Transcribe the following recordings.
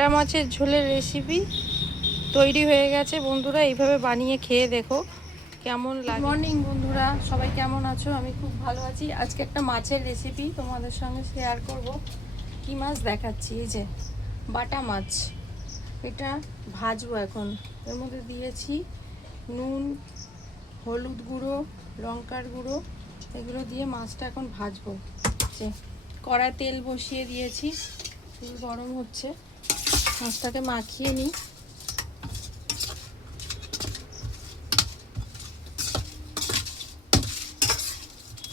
বাটা মাছের ঝোলের রেসিপি তৈরি হয়ে গেছে বন্ধুরা। এইভাবে বানিয়ে খেয়ে দেখো কেমন লাগে। মর্নিং বন্ধুরা, সবাই কেমন আছো? আমি খুব ভালো আছি। আজকে একটা মাছের রেসিপি তোমাদের সঙ্গে শেয়ার করব। কি মাছ দেখাচ্ছি, এই যে বাটা মাছ। এটা ভাজবো এখন। এর মধ্যে দিয়েছি নুন, হলুদ গুঁড়ো, লঙ্কার গুঁড়ো, এগুলো দিয়ে মাছটা এখন ভাজবো। যে কড়ায় তেল বসিয়ে দিয়েছি, তেল গরম হচ্ছে, মাছটাকে মাখিয়ে নিই।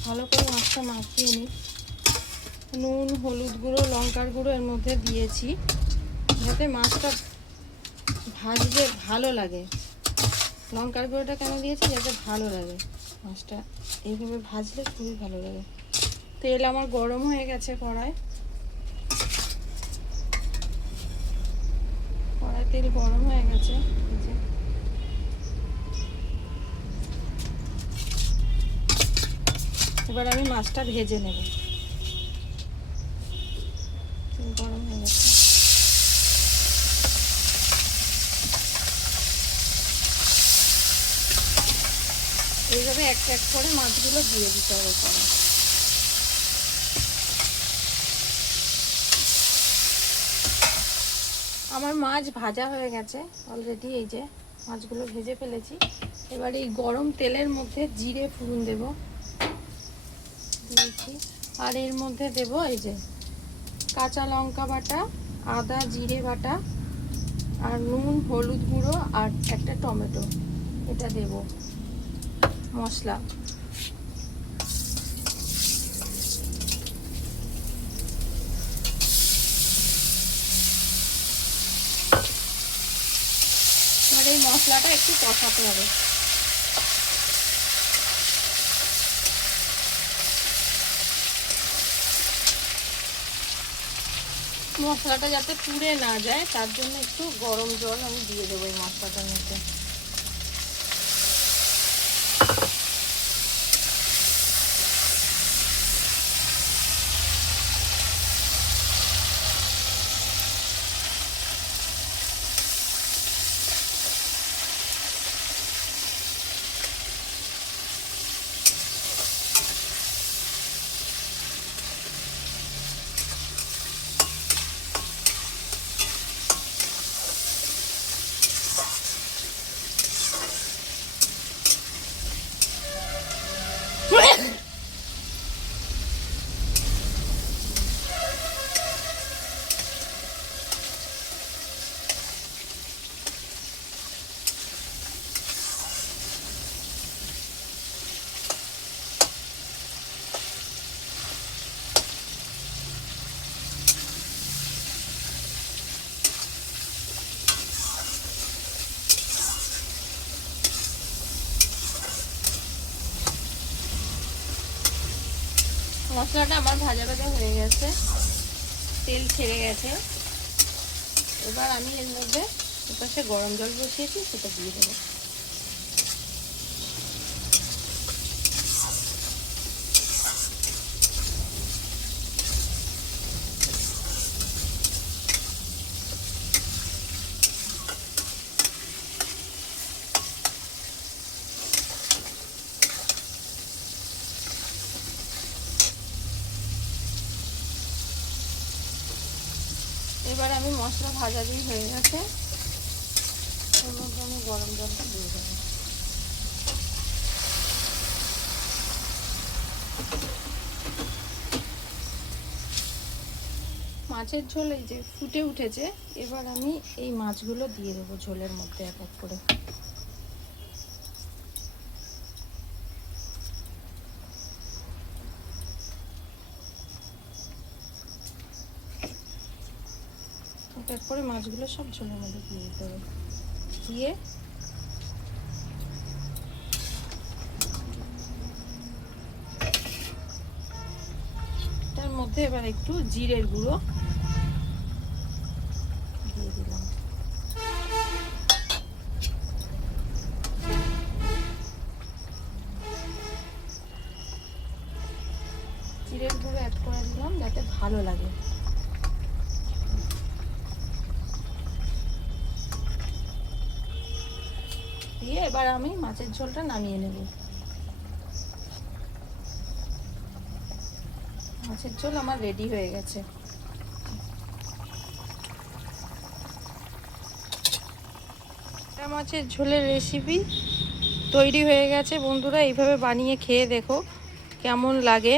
ভালো করে মাছটা মাখিয়ে নিই। নুন, হলুদ গুঁড়ো, লঙ্কার গুঁড়ো এর মধ্যে দিয়েছি যাতে মাছটা ভাজতে ভালো লাগে। লঙ্কার গুঁড়োটা কেন দিয়েছি? যাতে ভালো লাগে মাছটা এইভাবে ভাজলে খুবই ভালো লাগে। তেল আমার গরম হয়ে গেছে, কড়ায় তেল গরম হয়ে গেছে। এবার আমি মাছটা ভেজে নেব। তেল গরম হয়ে গেছে। এইভাবে এক এক করে মাছগুলো দিয়ে দিতে হবে পরে। আমার মাছ ভাজা হয়ে গেছে অলরেডি। এই যে মাছগুলো ভেজে ফেলেছি। এবার এই গরম তেলের মধ্যে জিরে ফোড়ন দেব, দিয়েছি। আর এর মধ্যে দেব এই যে কাঁচা লঙ্কা বাটা, আদা জিরে বাটা, আর নুন, হলুদ গুঁড়ো, আর একটা টমেটো, এটা দেব মশলা। এবার এই মশলাটা একটু কষাতে হবে। মশলাটা যাতে পুড়ে না যায় তার জন্য একটু গরম জল আমি দিয়ে দেবো এই মশলাটার মধ্যে। মশলাটা আমার ভাজা ভাজা হয়ে গেছে, তেল ছেড়ে গেছে। এবার আমি এর মধ্যে এপাশে গরম জল বসিয়েছি, সেটা দিয়ে দেবো। এবার আমি মশলা ভাজা দিয়ে হয়ে গেছে, ওর মধ্যে আমি গরম জলটা দিয়ে দেবো। মাছের ঝোল এই যে ফুটে উঠেছে। এবার আমি এই মাছগুলো দিয়ে দেবো ঝোলের মধ্যে এক এক করে। এক এক করে মাছগুলো সব ঝোলের মধ্যে দিয়ে দিতে হবে। দিয়ে তার মধ্যে এবার একটু জিরের গুঁড়ো দিয়ে দিলাম। জিরের গুঁড়ো অ্যাড করে দিলাম যাতে ভালো লাগে। এবার আমি মাছের ঝোলটা নামিয়ে নেব। মাছের ঝোল আমার রেডি হয়ে গেছে। মাছের ঝোলের রেসিপি তৈরি হয়ে গেছে বন্ধুরা। এইভাবে বানিয়ে খেয়ে দেখো কেমন লাগে,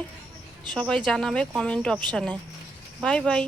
সবাই জানাবে কমেন্ট অপশানে। Bye bye.